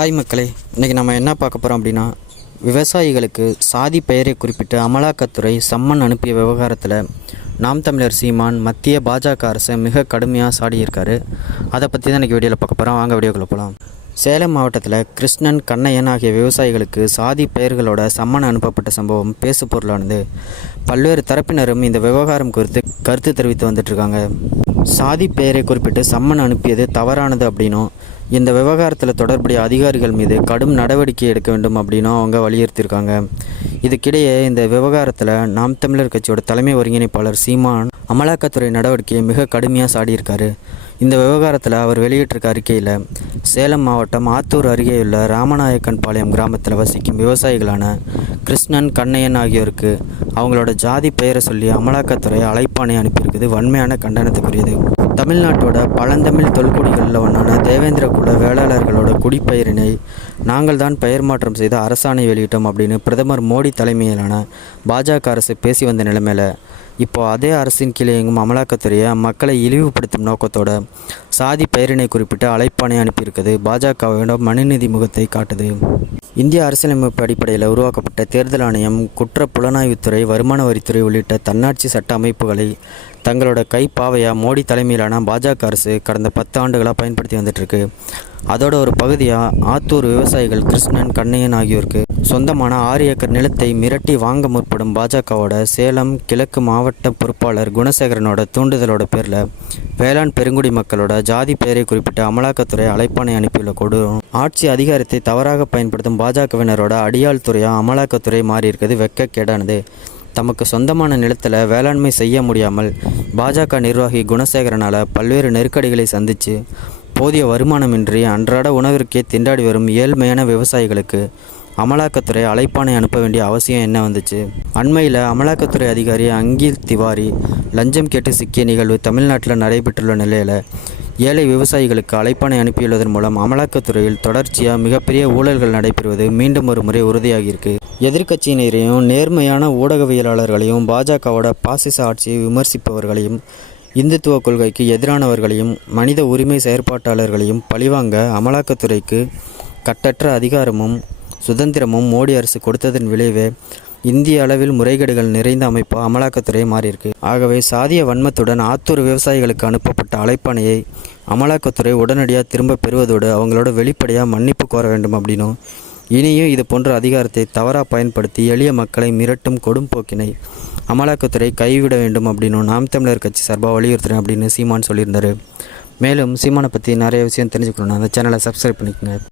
Hi மக்களே, இன்றைக்கி நம்ம என்ன பார்க்க போகிறோம் அப்படின்னா, விவசாயிகளுக்கு சாதி பெயரை குறிப்பிட்டு அமலாக்கத்துறை சம்மன் அனுப்பிய விவகாரத்தில் நாம் தமிழர் சீமான் மத்திய பாஜக அரசை மிக கடுமையாக சாடியிருக்காரு. அதை பற்றி தான் இன்றைக்கி வீடியோவில் பார்க்க போகிறோம். வாங்க வீடியோக்குள்ள போகலாம். சேலம் மாவட்டத்தில் கிருஷ்ணன், கண்ணையன் ஆகிய விவசாயிகளுக்கு சாதி பெயர்களோட சம்மன் அனுப்பப்பட்ட சம்பவம் பேசு பொருளானது. பல்வேறு தரப்பினரும் இந்த விவகாரம் குறித்து கருத்து தெரிவித்து வந்துட்டுருக்காங்க. சாதி பெயரை குறிப்பிட்டு சம்மன் அனுப்பியது தவறானது அப்படின்னும், இந்த விவகாரத்தில் தொடர்புடைய அதிகாரிகள் மீது கடும் நடவடிக்கை எடுக்க வேண்டும் அப்படின்னும் அவங்க வலியுறுத்தியிருக்காங்க. இதுக்கிடையே இந்த விவகாரத்தில் நாம் தமிழர் கட்சியோட தலைமை ஒருங்கிணைப்பாளர் சீமான் அமலாக்கத்துறை நடவடிக்கையை மிக கடுமையாக சாடியிருக்காரு. இந்த விவகாரத்தில் அவர் வெளியிட்டிருக்க அறிக்கையில், சேலம் மாவட்டம் ஆத்தூர் அருகேயுள்ள ராமநாயக்கன் பாளையம் கிராமத்தில் வசிக்கும் விவசாயிகளான கிருஷ்ணன், கண்ணையன் ஆகியோருக்கு அவங்களோட ஜாதி பெயரை சொல்லி அமலாக்கத்துறை அழைப்பாணை அனுப்பியிருக்குது வன்மையான கண்டனத்துக்குரியது. தமிழ்நாட்டோட பழந்தமிழ் தொல்குடிகளில் ஒன்றான தேவேந்திர குல வேளாளர்களோட குடிப்பெயரினை நாங்கள் தான் பெயர் மாற்றம் செய்து அரசாணை வெளியிட்டோம் அப்படின்னு பிரதமர் மோடி தலைமையிலான பாஜக அரசு பேசி வந்த நிலைமையில், இப்போ அதே அரசின் கீழே இயங்கும் அமலாக்கத்துறையை மக்களை இழிவுபடுத்தும் நோக்கத்தோட சாதி பெயரினை குறிப்பிட்டு அழைப்பாணை அனுப்பியிருக்குது பாஜகவோட மனுநீதி முகத்தை காட்டுது. இந்திய அரசியலமைப்பு அடிப்படையில் உருவாக்கப்பட்ட தேர்தல் ஆணையம், குற்ற புலனாய்வுத்துறை, வருமான வரித்துறை உள்ளிட்ட தன்னாட்சி சட்ட அமைப்புகளை தங்களோட கைப்பாவையாக மோடி தலைமையிலான பாஜக அரசு கடந்த 10 ஆண்டுகளாக பயன்படுத்தி வந்துட்டுருக்கு. அதோட ஒரு பகுதியாக ஆத்தூர் விவசாயிகள் கிருஷ்ணன், கண்ணையன் ஆகியோருக்கு சொந்தமான 6 ஏக்கர் நிலத்தை மிரட்டி வாங்க முற்படும் பாஜகவோட சேலம் கிழக்கு மாவட்ட பொறுப்பாளர் குணசேகரனோட தூண்டுதலோட பேரில் வேளாண் பெருங்குடி மக்களோட ஜாதி பெயரை குறிப்பிட்ட அமலாக்கத்துறை அழைப்பாணை அனுப்பியுள்ள கொடூரம் ஆட்சி அதிகாரத்தை தவறாக பயன்படுத்தும் பாஜகவினரோட அடியாள் துறையாக அமலாக்கத்துறை மாறியிருக்கிறது வெட்கக்கேடானது. தமக்கு சொந்தமான நிலத்தில் வேளாண்மை செய்ய முடியாமல் பாஜக நிர்வாகி குணசேகரனால் பல்வேறு நெருக்கடிகளை சந்தித்து போதிய வருமானமின்றி அன்றாட உணவிற்கே திண்டாடி வரும் ஏழ்மையான விவசாயிகளுக்கு அமலாக்கத்துறை அழைப்பாணை அனுப்ப வேண்டிய அவசியம் என்ன வந்துச்சு? அண்மையில் அமலாக்கத்துறை அதிகாரி அங்கில் திவாரி லஞ்சம் கேட்டு சிக்கிய நிகழ்வு தமிழ்நாட்டில் நடைபெற்றுள்ள நிலையில் ஏழை விவசாயிகளுக்கு அழைப்பாணை அனுப்பியுள்ளதன் மூலம் அமலாக்கத்துறையில் தொடர்ச்சியாக மிகப்பெரிய ஊழல்கள் நடைபெறுவது மீண்டும் ஒரு முறை உறுதியாகியிருக்கு. எதிர்க்கட்சியினரையும் நேர்மையான ஊடகவியலாளர்களையும் பாஜகவோட பாசிச ஆட்சியை விமர்சிப்பவர்களையும் இந்துத்துவ கொள்கைக்கு எதிரானவர்களையும் மனித உரிமை செயற்பாட்டாளர்களையும் பழிவாங்க அமலாக்கத்துறைக்கு கட்டற்ற அதிகாரமும் சுதந்திரமும் மோடி அரசு கொடுத்ததன் விளைவே இந்திய அளவில் முறைகேடுகள் நிறைந்த அமைப்பாக அமலாக்கத்துறை மாறியிருக்கு. ஆகவே சாதிய வன்மத்துடன் ஆத்தூர் விவசாயிகளுக்கு அனுப்பப்பட்ட அழைப்பாணையை அமலாக்கத்துறை உடனடியாக திரும்ப பெறுவதோடு அவங்களோட வெளிப்படையாக மன்னிப்பு கோர வேண்டும் அப்படின்னும், இனியும் இது போன்ற அதிகாரத்தை தவறாக பயன்படுத்தி எளிய மக்களை மிரட்டும் கொடும்போக்கினை அமலாக்கத்துறை கைவிட வேண்டும் அப்படின்னும் நாம் தமிழர் கட்சி சார்பாக வலியுறுத்துறேன் அப்படின்னு சீமான் சொல்லியிருந்தார். மேலும் சீமானை பற்றி நிறைய விஷயம் தெரிஞ்சுக்கணும்னா அந்த சேனலை சப்ஸ்கிரைப் பண்ணிக்கோங்க.